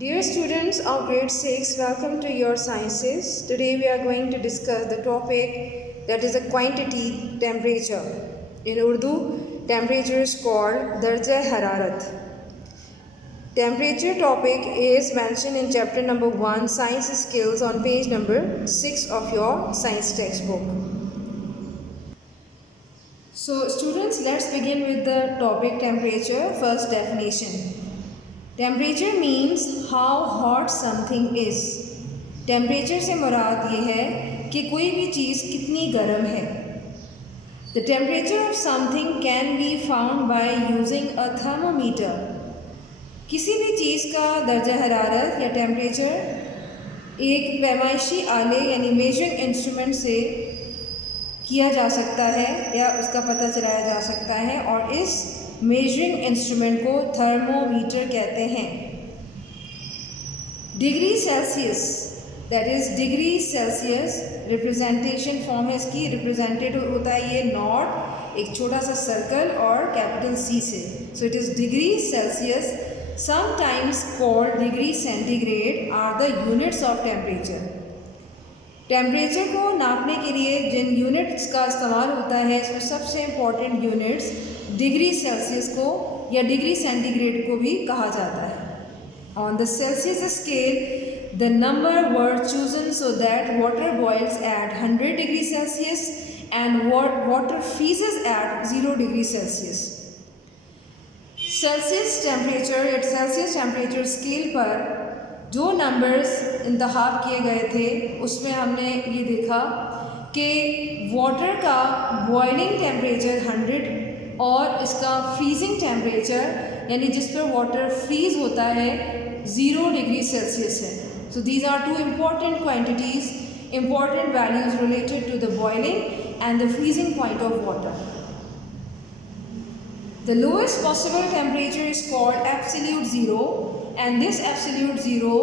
Dear students of grade 6, welcome to your sciences. Today we are going to discuss the topic that is a quantity temperature. In Urdu, temperature is called Darja Hararat. Temperature topic is mentioned in chapter number 1, Science Skills, on page number 6 of your science textbook. So students, let's begin with the topic temperature. First definition. Temperature means how hot something is. Temperature से मुराद ये है कि कोई भी चीज़ कितनी गर्म है। The temperature of something can be found by using a thermometer. किसी भी चीज़ का दर्जा हरारत या टेम्परेचर एक पैमाइशी आले यानी मेजरिंग इंस्ट्रूमेंट से किया जा सकता है या उसका पता चलाया जा सकता है, और इस मेजरिंग इंस्ट्रूमेंट को थर्मोमीटर कहते हैं। Degree Celsius, that is degree Celsius representation form है इसकी। रिप्रेजेंटेड होता है ये नॉट एक छोटा सा सर्कल और कैपिटल सी से। So it is degree Celsius, sometimes called degree centigrade, are the units of temperature. Temperature को नापने के लिए जिन यूनिट्स का इस्तेमाल होता है, इसमें सबसे इम्पॉर्टेंट यूनिट्स डिग्री सेल्सियस को या डिग्री सेंटीग्रेड को भी कहा जाता है। On the Celsius scale the number were chosen so that water boils at 100 degree Celsius and water freezes at 0 degree Celsius. Celsius temperature scale पर जो नंबर्स इंतखाब किए गए थे उसमें हमने ये देखा कि वाटर का बॉइलिंग टेम्परेचर 100 और इसका फ्रीजिंग टेम्परेचर यानी जिस पर वाटर फ्रीज होता है 0 डिग्री सेल्सियस है। So these are two important quantities, important values related to the boiling and the freezing point of water. The lowest possible temperature is called absolute zero, and this absolute zero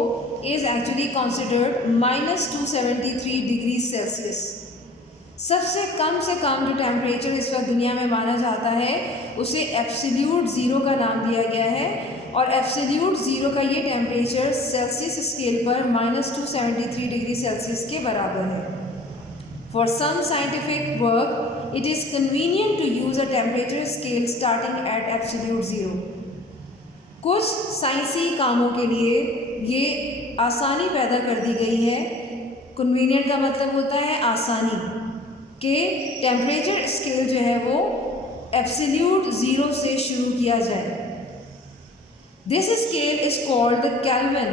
is actually considered -273 degrees Celsius. सबसे कम जो temperature इस वक्त दुनिया में माना जाता है उसे एब्सोल्यूट ज़ीरो का नाम दिया गया है, और एब्सोल्यूट ज़ीरो का ये टेम्परेचर सेल्सियस स्केल पर -273 डिग्री सेल्सियस के बराबर है। For some scientific work it is convenient to use a temperature scale starting at absolute zero. कुछ साइंसी कामों के लिए ये आसानी पैदा कर दी गई है। कन्वीनियंट का मतलब होता है आसानी, कि टेम्परेचर स्केल जो है वो एब्सोल्यूट ज़ीरो से शुरू किया जाए। This scale is called the Kelvin,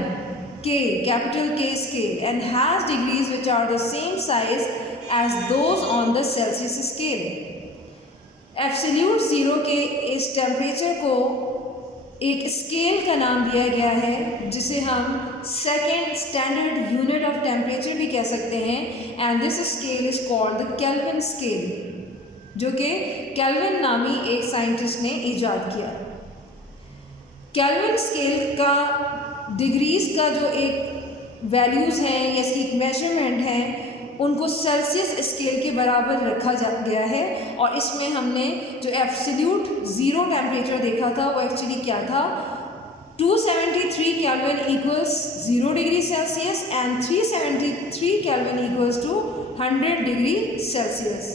K capital K scale, and has degrees which are the same size as those on the Celsius scale. Absolute zero के इस टेम्परेचर को एक स्केल का नाम दिया गया है जिसे हम second standard unit of temperature भी कह सकते हैं, and this scale is called the kelvin scale, जो कि केल्विन नामी एक साइंटिस्ट ने ईजाद किया। केल्विन स्केल का डिग्रीज का जो एक वैल्यूज़ हैं या इसकी एक मेजरमेंट है उनको सेल्सियस स्केल के बराबर रखा जा गया है, और इसमें हमने जो एब्सोल्यूट ज़ीरो टेम्परेचर देखा था वो एक्चुअली क्या था, 273 Kelvin equals 0 degree Celsius and 373 Kelvin equals to 100 degree Celsius,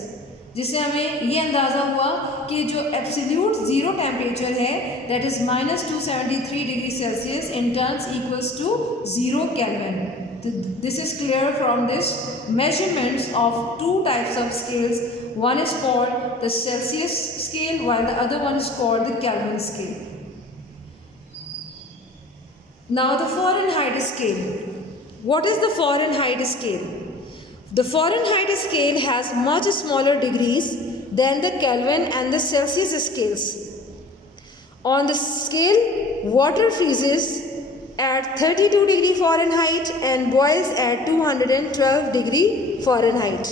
जिससे हमें ये अंदाज़ा हुआ कि जो एब्सोल्यूट ज़ीरो टेम्परेचर है that is -273 degree Celsius in turns equals to 0 Kelvin. This is clear from this measurements of two types of scales. One is called the Celsius scale while the other one is called the Kelvin scale. Now the Fahrenheit scale. What is the Fahrenheit scale? The Fahrenheit scale has much smaller degrees than the Kelvin and the Celsius scales. On the scale, water freezes at 32 degree Fahrenheit and boils at 212 degree Fahrenheit.